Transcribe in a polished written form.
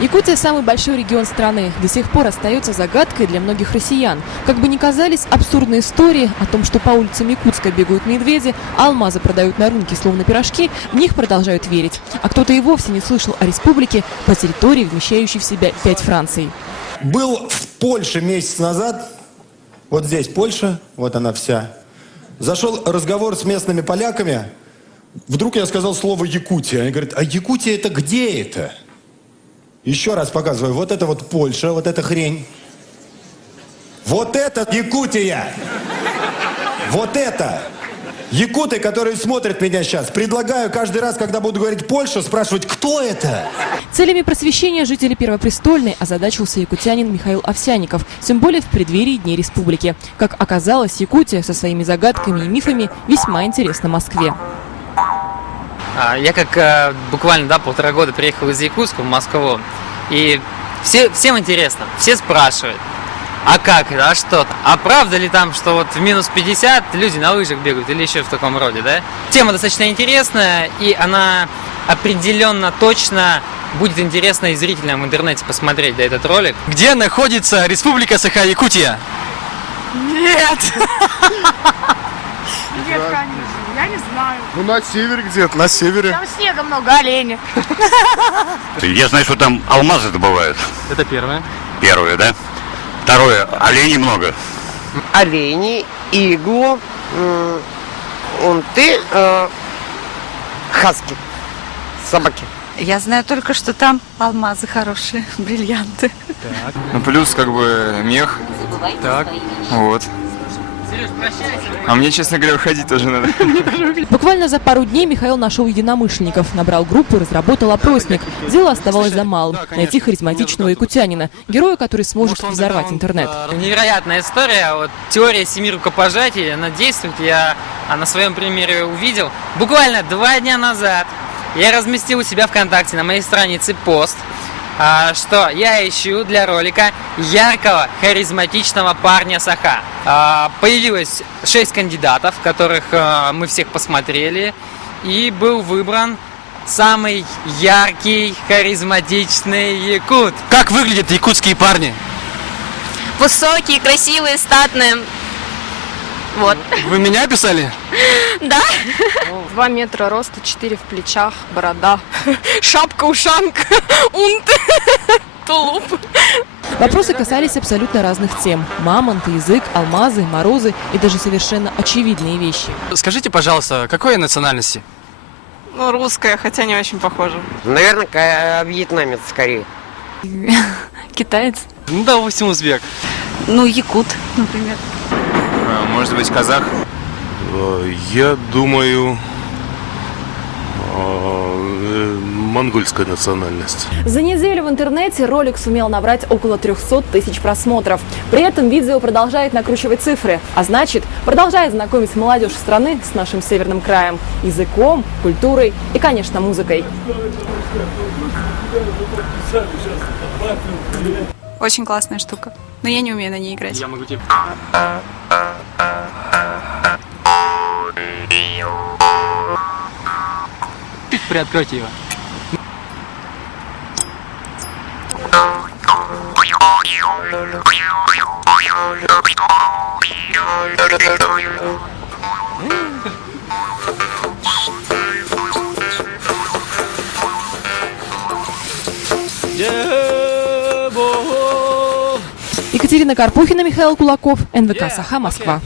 Якутия – самый большой регион страны. До сих пор остается загадкой для многих россиян. Как бы ни казались абсурдные истории о том, что по улицам Якутска бегают медведи, а алмазы продают на рынке словно пирожки, в них продолжают верить. А кто-то и вовсе не слышал о республике по территории, вмещающей в себя 5 Франций. Был в Польше месяц назад, вот здесь Польша, вот она вся. Зашел разговор с местными поляками, вдруг я сказал слово «Якутия». Они говорят: а Якутия это где это? Еще раз показываю, вот это вот Польша, вот эта хрень. Вот это Якутия! Вот это! Якуты, которые смотрят меня сейчас, предлагаю каждый раз, когда буду говорить Польша, спрашивать, кто это? Целями просвещения жителей Первопрестольной озадачился якутянин Михаил Овсянников, тем более в преддверии Дней Республики. Как оказалось, Якутия со своими загадками и мифами весьма интересна Москве. Я буквально 1,5 года приехал из Якутска в Москву, и всем интересно, все спрашивают, а как, а что, а правда ли там, что вот в минус 50 люди на лыжах бегают или еще в таком роде, да? Тема достаточно интересная, и она определенно точно будет интересно и зрителям в интернете посмотреть, да, этот ролик. Где находится Республика Саха-Якутия? Нет! Нет, конечно, я не знаю. Ну, на севере где-то, на севере. Там снега много, оленей. Я знаю, что там алмазы добывают. Это первое. Первое, да? Второе, оленей много. Олени, иглу, унты, хаски, собаки. Я знаю только, что там алмазы хорошие, бриллианты. Так. Ну, плюс мех. Так. Вот. А мне, честно говоря, уходить тоже надо. Буквально за пару дней Михаил нашел единомышленников, набрал группу, разработал опросник. Дело оставалось за малым – найти харизматичного якутянина, героя, который сможет взорвать интернет. Невероятная история, вот теория 7 рукопожатий, она действует, я на своем примере увидел. Буквально 2 дня назад я разместил у себя ВКонтакте на моей странице пост, что я ищу для ролика яркого, харизматичного парня Саха. Появилось 6 кандидатов, которых мы всех посмотрели, и был выбран самый яркий, харизматичный якут. Как выглядят якутские парни? Высокие, красивые, статные. Вот. Вы меня описали? Да? 2 метра роста, 4 в плечах, борода, шапка-ушанка, унт, тулуп. Вопросы касались абсолютно разных тем – мамонты, язык, алмазы, морозы и даже совершенно очевидные вещи. Скажите, пожалуйста, какой национальности? Ну, русская, хотя не очень похожа. Наверное, вьетнамец скорее. Китаец? Ну, допустим, узбек. Ну, якут, например. Может быть, казах? Я думаю, монгольская национальность. За неделю в интернете ролик сумел набрать около 300 тысяч просмотров. При этом видео продолжает накручивать цифры, а значит, продолжает знакомить молодежь страны с нашим северным краем, языком, культурой и, конечно, музыкой. Очень классная штука, но я не умею на ней играть. Я могу тебе... Приоткройте его. Екатерина Карпухина, Михаил Кулаков, НВК «Саха», Москва.